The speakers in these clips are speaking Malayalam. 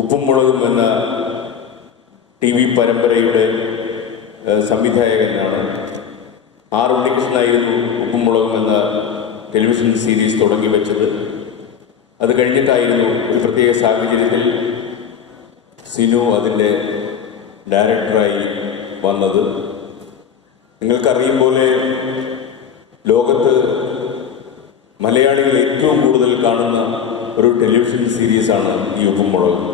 ഉപ്പും മുളകും എന്ന ടി വി പരമ്പരയുടെ സംവിധായകനാണ്. ആർ ഉണ്ണികൃഷ്ണനായിരുന്നു ഉപ്പും മുളകും എന്ന ടെലിവിഷൻ സീരീസ് തുടങ്ങി വെച്ചത്. അത് കഴിഞ്ഞിട്ടായിരുന്നു ഒരു പ്രത്യേക സാഹചര്യത്തിൽ സിനു അതിൻ്റെ ഡയറക്ടറായി വന്നത്. നിങ്ങൾക്കറിയും പോലെ ലോകത്ത് മലയാളികൾ ഏറ്റവും കൂടുതൽ കാണുന്ന ഒരു ടെലിവിഷൻ സീരീസാണ് ഈ ഉപ്പും മുളകും.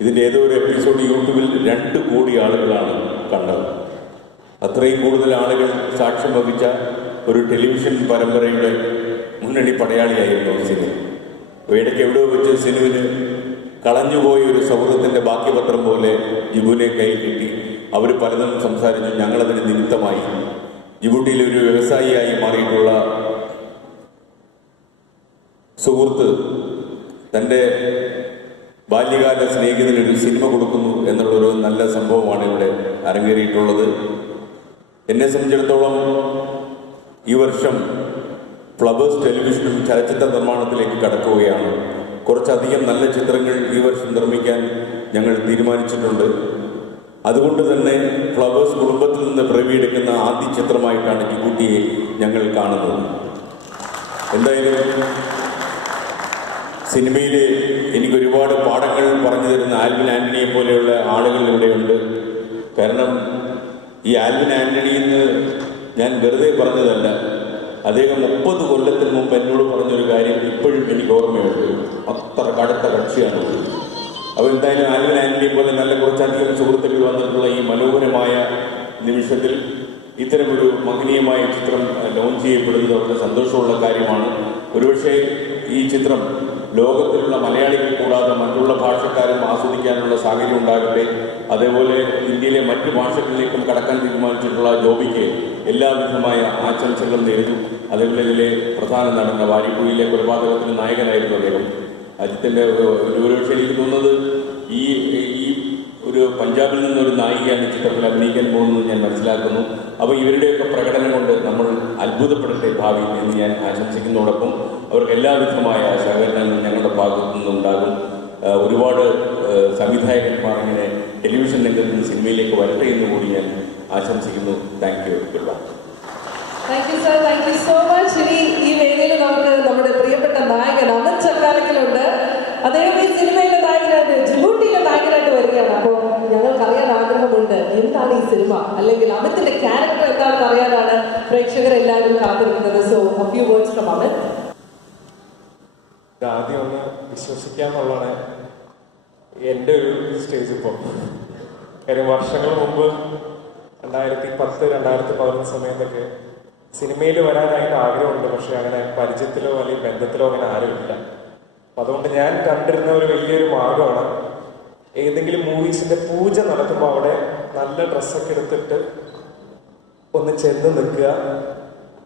ഇതിൻ്റെ ഏതോ ഒരു എപ്പിസോഡ് യൂട്യൂബിൽ 2 കോടി ആളുകളാണ് കണ്ടത്. അത്രയും കൂടുതൽ ആളുകൾ സാക്ഷ്യം വഹിച്ച ഒരു ടെലിവിഷൻ പരമ്പരയുടെ മുന്നണി പടയാളിയായിരുന്നു സിനു. ഇടയ്ക്ക് എവിടെയോ വെച്ച് സിനുവിന് കളഞ്ഞുപോയ ഒരു സൗഹൃദത്തിൻ്റെ ബാക്കിപത്രം പോലെ ജിബുവിനെ കൈ കിട്ടി. അവർ പലതും സംസാരിച്ചു. ഞങ്ങളതിന് നിമിത്തമായി. ജിബൂട്ടിയിലെ ഒരു വ്യവസായിയായി മാറിയിട്ടുള്ള സുഹൃത്ത് തൻ്റെ ബാല്യകാല സ്നേഹിതനൊരു സിനിമ കൊടുക്കുന്നു എന്നുള്ളൊരു നല്ല സംഭവമാണ് ഇവിടെ അരങ്ങേറിയിട്ടുള്ളത്. എന്നെ സംബന്ധിച്ചിടത്തോളം ഈ വർഷം ഫ്ലവേഴ്സ് ടെലിവിഷനും ചലച്ചിത്ര നിർമ്മാണത്തിലേക്ക് കടക്കുകയാണ്. കുറച്ചധികം നല്ല ചിത്രങ്ങൾ ഈ വർഷം നിർമ്മിക്കാൻ ഞങ്ങൾ തീരുമാനിച്ചിട്ടുണ്ട്. അതുകൊണ്ട് തന്നെ ഫ്ലവേഴ്സ് കുടുംബത്തിൽ നിന്ന് പിറവിയെടുക്കുന്ന ആദ്യ ചിത്രമായിട്ടാണ് ജിബൂട്ടിയെ ഞങ്ങൾ കാണുന്നത്. എന്തായാലും സിനിമയിൽ എനിക്കൊരുപാട് പാഠങ്ങൾ പറഞ്ഞു തരുന്ന ആൽവിൻ ആൻ്റണിയെ പോലെയുള്ള ആളുകൾ ഇവിടെയുണ്ട്. കാരണം ഈ ആൽവിൻ ആൻ്റണിന്ന് ഞാൻ വെറുതെ പറഞ്ഞതല്ല. അദ്ദേഹം 30 കൊല്ലത്തിന് മുമ്പ് എന്നോട് പറഞ്ഞൊരു കാര്യം ഇപ്പോഴും എനിക്ക് ഓർമ്മയുണ്ട്. അത്ര കടുത്ത കക്ഷിയാണ്. അപ്പോൾ എന്തായാലും ആൽവിൻ ആൻ്റണിയെ പോലെ നല്ല കുറച്ചധികം സുഹൃത്തുക്കൾ വന്നിട്ടുള്ള ഈ മനോഹരമായ നിമിഷത്തിൽ ഇത്തരമൊരു മഹനീയമായ ചിത്രം ലോഞ്ച് ചെയ്യപ്പെടുന്നത് വളരെ സന്തോഷമുള്ള കാര്യമാണ്. ഒരുപക്ഷെ ഈ ചിത്രം ലോകത്തിലുള്ള മലയാളികൾ കൂടാതെ മറ്റുള്ള ഭാഷക്കാരും ആസ്വദിക്കാനുള്ള സാഹചര്യം ഉണ്ടാകട്ടെ. അതേപോലെ ഇന്ത്യയിലെ മറ്റു ഭാഷകളിലേക്കും കടക്കാൻ തീരുമാനിച്ചിട്ടുള്ള ജോബിക്ക് എല്ലാവിധമായ ആശംസകളും നേരുന്നു. അതേപോലെ ഇതിലെ പ്രധാന നടന്ന വാരിപ്പുഴയിലെ കൊലപാതകത്തിന് നായകനായിരുന്നു അദ്ദേഹം. അജിത്തിൻ്റെ ഒരുപക്ഷെ എനിക്ക് തോന്നുന്നത് ഈ ഒരു പഞ്ചാബിൽ നിന്നൊരു നായികയാണ് ചിത്രത്തിൽ അഭിനയിക്കാൻ പോകുന്നത് ഞാൻ മനസ്സിലാക്കുന്നു. അപ്പോൾ ഇവരുടെയൊക്കെ പ്രകടനം കൊണ്ട് നമ്മൾ അത്ഭുതപ്പെടട്ടെ ഭാവി എന്ന് ഞാൻ ആശംസിക്കുന്നതോടൊപ്പം അവർക്ക് എല്ലാവിധമായ സഹകരണങ്ങളും ഞങ്ങളുടെ ഭാഗത്തു നിന്നുണ്ടാകും. ഒരുപാട് സംവിധായകന്മാർ ഇങ്ങനെ ടെലിവിഷൻ രംഗത്ത് നിന്ന് സിനിമയിലേക്ക് വരട്ടെ എന്ന് കൂടി ഞാൻ ആശംസിക്കുന്നു. Thank you. Thank you sir, thank you so much. ഇനി ഈ വേദിയിൽ നമുക്ക് നമ്മുടെ പ്രിയപ്പെട്ട നായകൻ അമിത് ചക്കാലക്കലുണ്ട്. അദ്ദേഹം ഈ സിനിമയിലെ നായകനായിട്ട് ജിബൂട്ടിയിലെ നായകനായിട്ട് വരികയാണ്. അപ്പോൾ ഞങ്ങൾക്ക് അറിയാൻ ആഗ്രഹമുണ്ട്, എന്താണ് ഈ സിനിമ, അല്ലെങ്കിൽ അമിത്തിന്റെ ക്യാരക്ടർ എന്താണെന്ന് അറിയാനാണ് പ്രേക്ഷകരെല്ലാവരും കാത്തിരിക്കുന്നത്. So a few words from Amit. ആദ്യം ഒന്ന് വിശ്വസിക്കാന്നുള്ളതാണ് എൻ്റെ ഒരു സ്റ്റേജ്. ഇപ്പോൾ കാര്യം വർഷങ്ങൾ മുമ്പ് 2010, 2011 സമയത്തൊക്കെ സിനിമയിൽ വരാനായിട്ട് ആഗ്രഹമുണ്ട്. പക്ഷെ അങ്ങനെ പരിചയത്തിലോ അല്ലെങ്കിൽ ബന്ധത്തിലോ അങ്ങനെ ആരുമില്ല. അപ്പം അതുകൊണ്ട് ഞാൻ കണ്ടിരുന്ന ഒരു വലിയൊരു മാർഗമാണ് ഏതെങ്കിലും മൂവീസിൻ്റെ പൂജ നടക്കുമ്പോൾ അവിടെ നല്ല ഡ്രസ്സൊക്കെ എടുത്തിട്ട് ഒന്ന് ചെന്ന് നിൽക്കുക.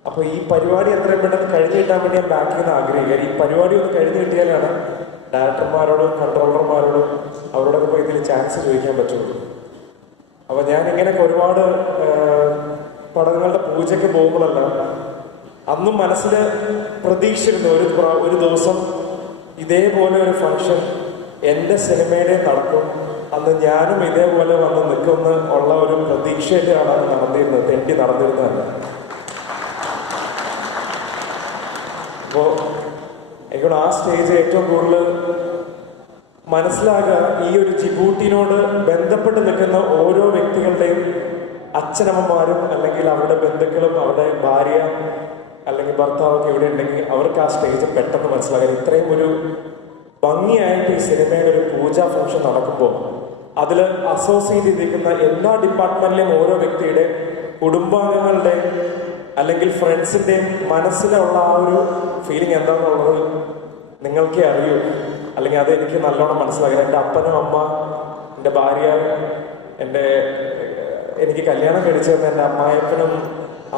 അപ്പോൾ ഈ പരിപാടി എത്രയും പെട്ടെന്ന് കഴിഞ്ഞ് കിട്ടാൻ വേണ്ടി ഞാൻ ബാക്കിൽ നിന്ന് ആഗ്രഹിക്കുക. ഈ പരിപാടി ഒന്ന് കഴിഞ്ഞ് കിട്ടിയാലാണ് ഡയറക്ടർമാരോടും കൺട്രോളർമാരോടും അവരോടൊക്കെ പോയി ഇതിൽ ചാൻസ് ചോദിക്കാൻ പറ്റുള്ളൂ. അപ്പോൾ ഞാൻ ഇങ്ങനെയൊക്കെ ഒരുപാട് പടങ്ങളുടെ പൂജയ്ക്ക് പോകുമ്പോഴെല്ലാം അന്നും മനസ്സിൽ പ്രതീക്ഷിക്കുന്നു ഒരു ദിവസം ഇതേപോലെ ഒരു ഫംഗ്ഷൻ എൻ്റെ സിനിമയിലെ നടക്കും, അന്ന് ഞാനും ഇതേപോലെ വന്ന് നിൽക്കുന്ന ഉള്ള ഒരു പ്രതീക്ഷയിലാണ് നടന്നിരുന്നത്, തെണ്ടി നടന്നിരുന്നതല്ല. അപ്പോൾ എനിക്കോട് ആ സ്റ്റേജ് ഏറ്റവും കൂടുതൽ മനസ്സിലാകുക ഈ ഒരു ജിബൂട്ടിനോട് ബന്ധപ്പെട്ട് നിൽക്കുന്ന ഓരോ വ്യക്തികളുടെയും അച്ഛനമ്മമാരും അല്ലെങ്കിൽ അവരുടെ ബന്ധുക്കളും അവരുടെ ഭാര്യ അല്ലെങ്കിൽ ഭർത്താവൊക്കെ ഇവിടെ ഉണ്ടെങ്കിൽ അവർക്ക് ആ സ്റ്റേജ് പെട്ടെന്ന് മനസ്സിലാകാൻ ഇത്രയും ഒരു ഭംഗിയായിട്ട് ഈ സിനിമയുടെ ഒരു പൂജാ ഫംഗ്ഷൻ നടക്കുമ്പോൾ അതിൽ അസോസിയേറ്റ് ചെയ്തിരിക്കുന്ന എല്ലാ ഡിപ്പാർട്ട്മെന്റിലെയും ഓരോ വ്യക്തിയുടെ കുടുംബാംഗങ്ങളുടെ അല്ലെങ്കിൽ ഫ്രണ്ട്സിൻ്റെയും മനസ്സിലുള്ള ആ ഒരു ഫീലിംഗ് എന്താണെന്നുള്ളത് നിങ്ങൾക്കേ അറിയൂ. അല്ലെങ്കിൽ അത് എനിക്ക് നല്ലോണം മനസ്സിലാക്കാം. എൻ്റെ അപ്പനും അമ്മ, എൻ്റെ ഭാര്യ, എനിക്ക് കല്യാണം കഴിച്ചു തന്ന എൻ്റെ അമ്മായപ്പനും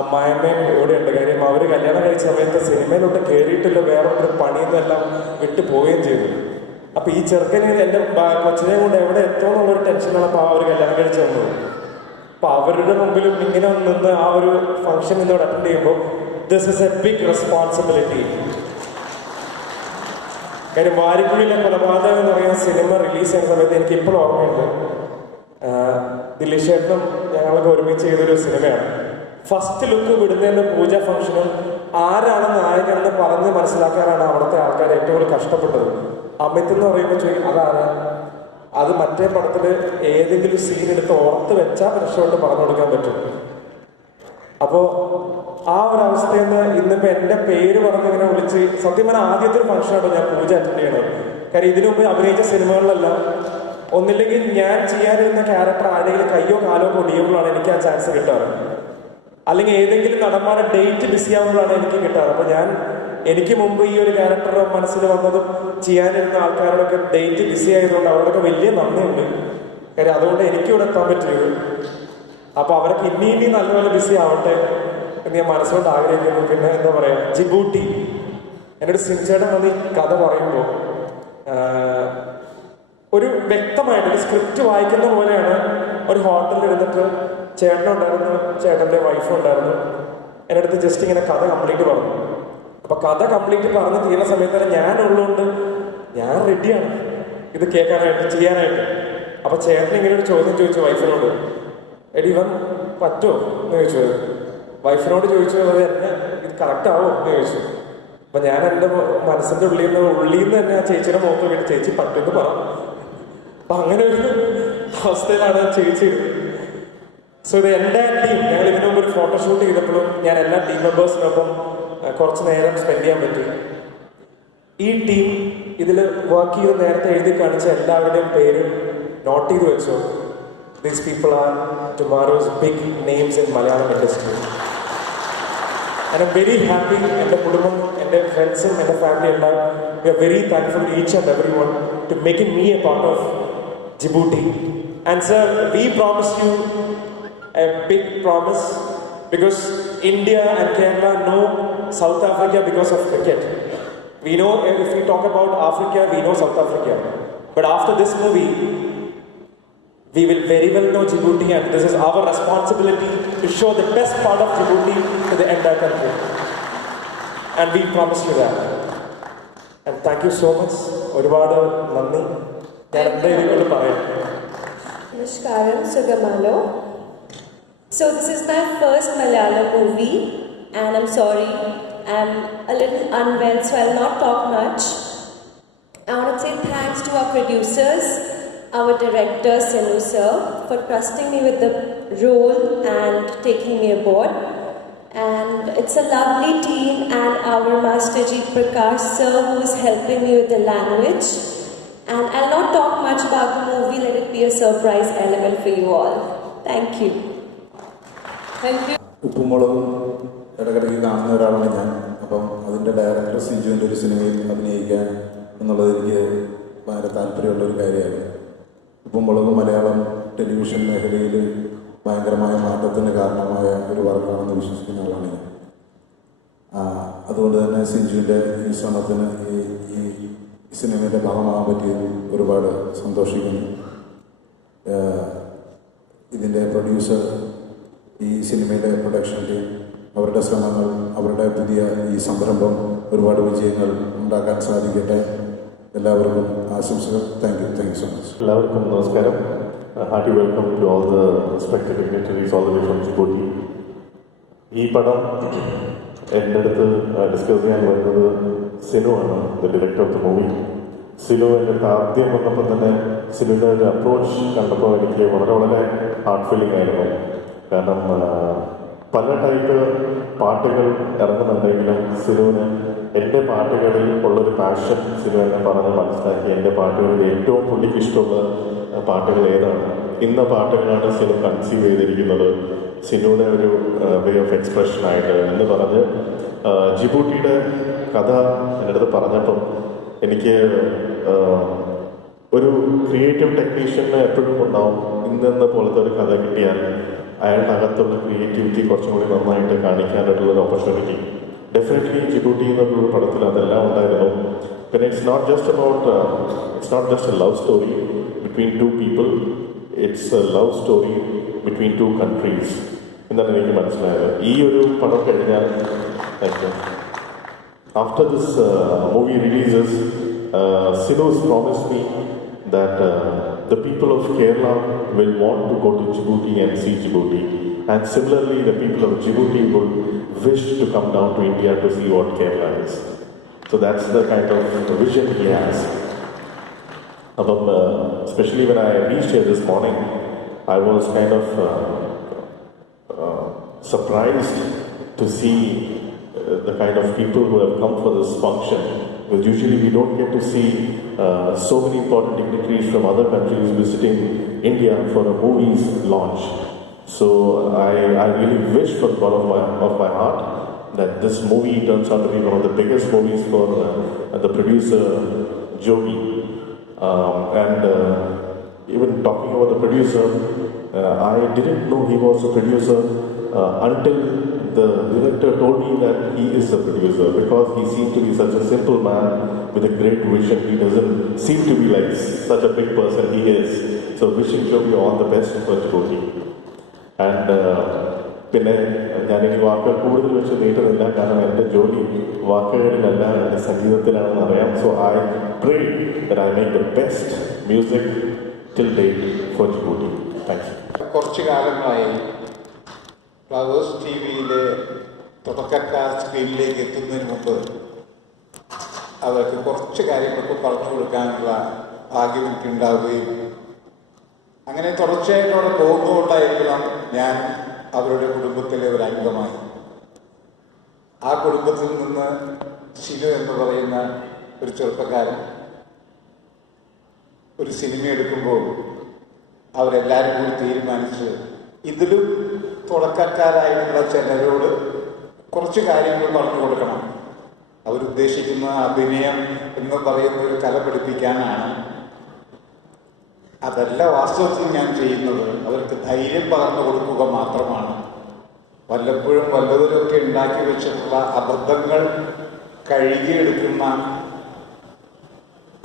അമ്മായമ്മയും ഇവിടെ ഉണ്ട്. കാര്യം അവർ കല്യാണം കഴിച്ച സമയത്ത് സിനിമയിലോട്ട് കയറിയിട്ടില്ല, വേറെ ഒരു പണിയിൽ നിന്നെല്ലാം വിട്ടു പോവുകയും ചെയ്തു. അപ്പം ഈ ചെറുക്കന് എൻ്റെ കൊച്ചിനെ കൊണ്ട് എവിടെ എത്തുമെന്നുള്ളൊരു ടെൻഷനാണ് അപ്പോൾ ആ ഒരു കല്യാണം കഴിച്ചു വന്നത്. അപ്പം അവരുടെ മുമ്പിലും ഇങ്ങനെ നിന്ന് ആ ഒരു ഫംഗ്ഷൻ ഇന്നോട് അറ്റൻഡ് ചെയ്യുമ്പോൾ this is a big responsibility. കാര്യം വാരിക്കുഴിയിലെ കൊലപാതകം എന്ന് പറയുന്ന സിനിമ റിലീസ് ചെയ്യുന്ന സമയത്ത് എനിക്ക് ഇപ്പോഴും ഓർമ്മയുണ്ട്. ദിലീഷ് ചേട്ടനും ഞങ്ങളൊക്കെ ഒരുമിച്ച് ചെയ്തൊരു സിനിമയാണ്. ഫസ്റ്റ് ലുക്ക് വിടുന്നതിന് പൂജ ഫംഗ്ഷനും ആരാണ് നായകനെന്ന് പറഞ്ഞ് മനസ്സിലാക്കാനാണ് അവിടുത്തെ ആൾക്കാർ ഏറ്റവും കൂടുതൽ കഷ്ടപ്പെട്ടത്. അമിത് എന്ന് പറയുമ്പോൾ ചോദിക്കും അതാരാ, അത് മറ്റേ പടത്തിൽ ഏതെങ്കിലും സീൻ എടുത്ത് ഓർത്ത് വെച്ചാൽ രക്ഷപ്പെട്ട് പറഞ്ഞു കൊടുക്കാൻ പറ്റും. അപ്പോൾ ആ ഒരു അവസ്ഥയിൽ നിന്ന് ഇന്നിപ്പോൾ എൻ്റെ പേര് പറഞ്ഞിങ്ങനെ വിളിച്ച് സത്യം പറഞ്ഞാൽ ആദ്യത്തെ ഒരു ഫംഗ്ഷനാണ് ഞാൻ പൂജ അറ്റൻഡ് ചെയ്യണത്. കാര്യം ഇതിനു മുമ്പ് അഭിനയിച്ച സിനിമകളിലെല്ലാം ഒന്നില്ലെങ്കിൽ ഞാൻ ചെയ്യാനിരുന്ന ക്യാരക്ടർ ആരെങ്കിലും കയ്യോ കാലോ കൊടിയുമ്പോഴാണ് എനിക്ക് ആ ചാൻസ് കിട്ടാറ്, അല്ലെങ്കിൽ ഏതെങ്കിലും നടന്മാരുടെ ഡേറ്റ് ബിസി ആകുമ്പോഴാണ് എനിക്ക് കിട്ടാറ്. അപ്പോൾ എനിക്ക് മുമ്പ് ഈ ഒരു ക്യാരക്ടർ മനസ്സിൽ വന്നതും ചെയ്യാനിരുന്ന ആൾക്കാരോടൊക്കെ ഡേറ്റ് ബിസി ആയതുകൊണ്ട് അവരോടൊക്കെ വലിയ നന്ദിയുണ്ട്. കാര്യം അതുകൊണ്ട് എനിക്കിവിടെ എത്താൻ പറ്റിയത്. അപ്പോൾ അവരൊക്കെ ഇനി നല്ലപോലെ ബിസി ആവട്ടെ എന്ന് ഞാൻ മനസ്സുകൊണ്ട് ആഗ്രഹിക്കുന്നു. പിന്നെ എന്താ പറയുക, ജിബൂട്ടി എന്നോട് സിൻചേട്ടൻ വന്ന് ഈ കഥ പറയുമ്പോൾ ഒരു വ്യക്തമായിട്ടൊരു സ്ക്രിപ്റ്റ് വായിക്കുന്ന പോലെയാണ്. ഒരു ഹോട്ടലിൽ ഇരുന്നിട്ട് ചേട്ടനുണ്ടായിരുന്നു, ചേട്ടൻ്റെ വൈഫും ഉണ്ടായിരുന്നു. എൻ്റെ അടുത്ത് ജസ്റ്റ് ഇങ്ങനെ കഥ കംപ്ലീറ്റ് പറഞ്ഞു. അപ്പം കഥ കംപ്ലീറ്റ് പറഞ്ഞ് തീരുന്ന സമയത്ത് തന്നെ ഞാനുള്ളതുകൊണ്ട് ഞാൻ റെഡിയാണ് ഇത് കേൾക്കാനായിട്ട്, ചെയ്യാനായിട്ട്. അപ്പം ചേട്ടൻ ഇങ്ങനെ ഒരു ചോദ്യം ചോദിച്ചു വൈഫിനോട്, എടി ഇവൻ പറ്റുമോ എന്ന് ചോദിച്ചു. വൈഫിനോട് ചോദിച്ചു അത് എന്നെ ഇത് കറക്റ്റ് ആവോ എന്ന് ചോദിച്ചു. അപ്പം ഞാൻ എൻ്റെ മനസ്സിൻ്റെ ഉള്ളിൽ നിന്ന് തന്നെ ആ ചേച്ചിയുടെ മുഖത്ത് നോക്കിയിട്ട് ചേച്ചി പറ്റുമെന്ന് പറഞ്ഞു. അപ്പം അങ്ങനെ ഒരു അവസ്ഥയിലാണ് ചേച്ചി. സോ ഇത് എൻ്റെ ടീം, ഞങ്ങൾ ഇതിനു മുമ്പ് ഒരു ഫോട്ടോഷൂട്ട് ചെയ്തപ്പോഴും ഞാൻ എല്ലാ ടീം മെമ്പേഴ്സിനൊപ്പം കുറച്ച് നേരം സ്പെൻഡ് ചെയ്യാൻ പറ്റി. ഈ ടീം ഇതിൽ വർക്ക് ചെയ്ത് നേരത്തെ എഴുതി കാണിച്ച എല്ലാവരുടെയും പേര് നോട്ട് ചെയ്ത് വെച്ചു. These people are tomorrow's big names in Malayalam industry. And I'm very happy, എൻ്റെ കുടുംബം, എൻ്റെ ഫ്രണ്ട്സും എൻ്റെ ഫാമിലി എല്ലാം, we are very thankful to each and everyone to making me a part of Djibouti. And sir, we promise you a big promise, because India and Kerala know South Africa because of cricket. We know, if we talk about Africa, we know South Africa. But after this movie, we will very well know Djibouti, and this is our responsibility to show the best part of Djibouti to the entire country. And we promise you that. And thank you so much. ഒരുപാട് നന്ദി. ഞാൻ എന്താ ഇതിനോട് പറയാം. Namaskaram, Sugamalo. So this is my first Malayalam movie, and I'm sorry, I'm a little unwell, so I'll not talk much. I want to say thanks to our producers, our director Sinu sir, for trusting me with the role and taking me aboard. And it's a lovely team, and our Master Jeet Prakash sir, who is helping me with the language. And I'll not talk much about the movie, let it be a surprise element for you all. Thank you. Thank you. ഉപ്പുമുളകും ഇടയ്ക്കിടയ്ക്ക് കാണുന്ന ഒരാളാണ് ഞാൻ. അപ്പം അതിൻ്റെ ഡയറക്ടർ സിജുവിൻ്റെ ഒരു സിനിമയിൽ അഭിനയിക്കാൻ എന്നുള്ളത് എനിക്ക് ഭയങ്കര താല്പര്യമുള്ളൊരു കാര്യമായിരുന്നു. ഉപ്പുമുളകും മലയാളം ടെലിവിഷൻ മേഖലയിൽ ഭയങ്കരമായ മാറ്റത്തിന് കാരണമായ ഒരു വർക്കാണെന്ന് വിശ്വസിക്കുന്ന ആളാണ് ഞാൻ. അതുകൊണ്ട് തന്നെ സിജുവിൻ്റെ ഈ ശ്രമത്തിന് ഈ സിനിമയുടെ ഭാഗമാകാൻ പറ്റിയത് ഒരുപാട് സന്തോഷിക്കുന്നു. ഇതിൻ്റെ പ്രൊഡ്യൂസർ, ഈ സിനിമയിലെ പ്രൊഡക്ഷൻ ടീം, അവരുടെ ശ്രമങ്ങൾ, അവരുടെ പുതിയ ഈ സംരംഭം ഒരുപാട് വിജയങ്ങൾ ഉണ്ടാക്കാൻ സാധിക്കട്ടെ. എല്ലാവർക്കും ആശംസകൾ. Thank you so much. എല്ലാവർക്കും നമസ്കാരം. Hearty welcome to all the respected dignitaries all the way from Djibouti. ഈ പടം എൻ്റെ അടുത്ത് ഡിസ്കസ് ചെയ്യാൻ വരുന്നത് സിനു ആണ്, the director of the movie. Sinu എൻ്റെ അടുത്ത് ആദ്യം വന്നപ്പോൾ തന്നെ സിനുവിൻ്റെ ഒരു അപ്രോച്ച് കണ്ടപ്പോൾ എനിക്ക് വളരെ ഹാർട്ട് ഫീലിംഗ് ആയിരുന്നു. കാരണം പല ടൈപ്പ് പാട്ടുകൾ ഇറങ്ങുന്നുണ്ടെങ്കിലും സിനുവിന് എൻ്റെ പാട്ടുകളിൽ ഉള്ളൊരു പാഷൻ സിനു എന്നെ പറഞ്ഞ് മനസ്സിലാക്കി. എൻ്റെ പാട്ടുകളിൽ ഏറ്റവും പുള്ളിക്ക് ഇഷ്ടമുള്ള പാട്ടുകൾ ഏതാണ്, ഇന്ന പാട്ടുകളാണ് സിനു കൺസീവ് ചെയ്തിരിക്കുന്നത്, സിനുവിൻ്റെ ഒരു വേ ഓഫ് എക്സ്പ്രഷനായിട്ട് എന്ന് പറഞ്ഞ് ജിബൂട്ടിയുടെ കഥ എൻ്റെ അടുത്ത് പറഞ്ഞപ്പം എനിക്ക് ഒരു ക്രിയേറ്റീവ് ടെക്നീഷ്യന് എപ്പോഴും ഉണ്ടാവും. ഇന്നെന്ന പോലത്തെ ഒരു കഥ കിട്ടിയാൽ അയാളുടെ അകത്തുള്ള ക്രിയേറ്റിവിറ്റി കുറച്ചും കൂടി നന്നായിട്ട് കാണിക്കാനായിട്ടുള്ളൊരു ഓപ്പർച്യൂണിറ്റി ഡെഫിനറ്റ്ലി ജിബൂട്ടി എന്നുള്ള പടത്തിൽ അതെല്ലാം ഉണ്ടായിരുന്നു. പിന്നെ it's not just a love story between two people, it's a love story between two countries എന്നാണ് എനിക്ക് മനസ്സിലായത്. ഈ ഒരു പടം കഴിഞ്ഞാൽ after this movie releases Sinu's promised me that the people of Kerala will want to go to Djibouti and see Djibouti. And similarly, the people of Djibouti will wish to come down to India to see what Kerala is. So that's the kind of vision he has. Especially when I reached here this morning, I was kind of surprised to see the kind of people who have come for this function. Because usually we don't get to see so many important dignitaries from other countries visiting India for a movie's launch. So I really wish from the bottom of my heart that this movie turns out to be one of the biggest movies for the producer Jogi. Even talking about the producer, I didn't know he was a producer until the director told me that he is the producer, because he seemed to be such a simple man with a great vision. He doesn't seem to be like such a big person. He is. So wishing Jogi all the best for Djibouti. And പിന്നെ ഞാനിനി വാക്കുകൾ കൂടുതൽ വെച്ച് നീട്ടുന്നില്ല, കാരണം എൻ്റെ ജോലി വാക്കുകളിലല്ല, എൻ്റെ സംഗീതത്തിലാണെന്ന് അറിയാം. So I pray that I make the best music till date for Djibouti. Thank you. കുറച്ച് കാലങ്ങളായി ഫ്ലവേഴ്സ് ടി വിയിലെ തുടക്കക്കാർ സ്ക്രീനിലേക്ക് എത്തുന്നതിന് മുമ്പ് അവർക്ക് കുറച്ച് കാര്യങ്ങളൊക്കെ പറഞ്ഞു കൊടുക്കാനുള്ള ഭാഗ്യം എനിക്കുണ്ടാവുകയും അങ്ങനെ തുടർച്ചയായിട്ട് അവിടെ പോകുന്നതുകൊണ്ടായിരിക്കണം ഞാൻ അവരുടെ കുടുംബത്തിലെ ഒരു അംഗമായി. ആ കുടുംബത്തിൽ നിന്ന് സിനു എന്ന് പറയുന്ന ഒരു ചെറുപ്പക്കാരൻ ഒരു സിനിമ എടുക്കുമ്പോൾ അവരെല്ലാവരും കൂടി തീരുമാനിച്ച് ഇതിലും തുടക്കക്കാരായിട്ടുള്ള ചിലരോട് കുറച്ച് കാര്യങ്ങൾ പറഞ്ഞു കൊടുക്കണം. അവരുദ്ദേശിക്കുന്ന അഭിനയം എന്ന് പറയുന്ന ഒരു കല പഠിപ്പിക്കാനാണ്. അതല്ല വാസ്തവത്തിൽ ഞാൻ ചെയ്യുന്നത്, അവർക്ക് ധൈര്യം പകർന്നു കൊടുക്കുക മാത്രമാണ്. വല്ലപ്പോഴും വല്ലവരൊക്കെ ഉണ്ടാക്കി വെച്ചിട്ടുള്ള അബദ്ധങ്ങൾ കഴുകിയെടുക്കുന്ന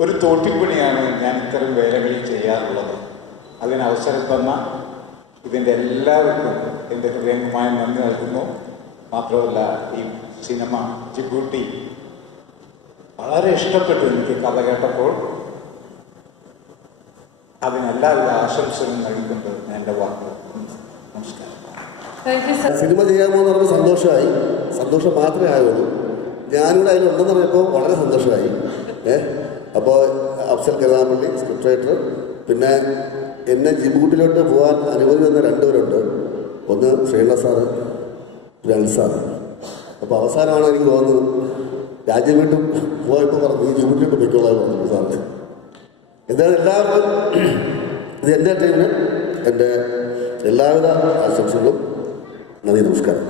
ഒരു തോട്ടിപ്പണിയാണ് ഞാൻ ഇത്തരം വേലകളിൽ ചെയ്യാറുള്ളത്. അതിനവസരം തന്ന ഇതിൻ്റെ എല്ലാവർക്കും എൻ്റെ ഹൃദയംഗമായ നന്ദി നൽകുന്നു. മാത്രമല്ല, ഈ സിനിമ ജിബൂട്ടി വളരെ ഇഷ്ടപ്പെട്ടു. എനിക്ക് കഥ കേട്ടപ്പോൾ അതിനെല്ലാവിധ ആശംസകളും നൽകിക്കൊണ്ട് ഞാൻ എൻ്റെ വാക്കുകൾ നമസ്കാരം. സിനിമ ചെയ്യാമോ എന്ന് പറയുമ്പോൾ സന്തോഷം മാത്രമേ ആയുള്ളൂ. ഞാനിവിടെ അതിലുണ്ടെന്ന് പറഞ്ഞപ്പോൾ വളരെ സന്തോഷമായി. അപ്പോൾ അഫ്സൽ കലാമള്ളി സ്ക്രിപ്റ്റ് റൈറ്റർ, പിന്നെ എന്നെ ജിബൂട്ടിലോട്ട് പോകാൻ അനുമതി തന്ന രണ്ടുപേരുണ്ട്. ഒന്ന് ശ്രീല സാറ്, പിന്നെ അൽ സാറ്. അപ്പോൾ അവസാനമാണ് എനിക്ക് തോന്നുന്നത് രാജ്യം വീണ്ടും പോയപ്പോൾ പറഞ്ഞു ഈ ജിബൂട്ടിലോട്ട് പോയിക്കോളാൻ പറഞ്ഞു സാറിന്. എന്തായാലും എല്ലാവർക്കും ഇത് എൻ്റെ ടീമിന് എൻ്റെ എല്ലാവിധ ആശംസകളും. നന്ദി, നമസ്കാരം.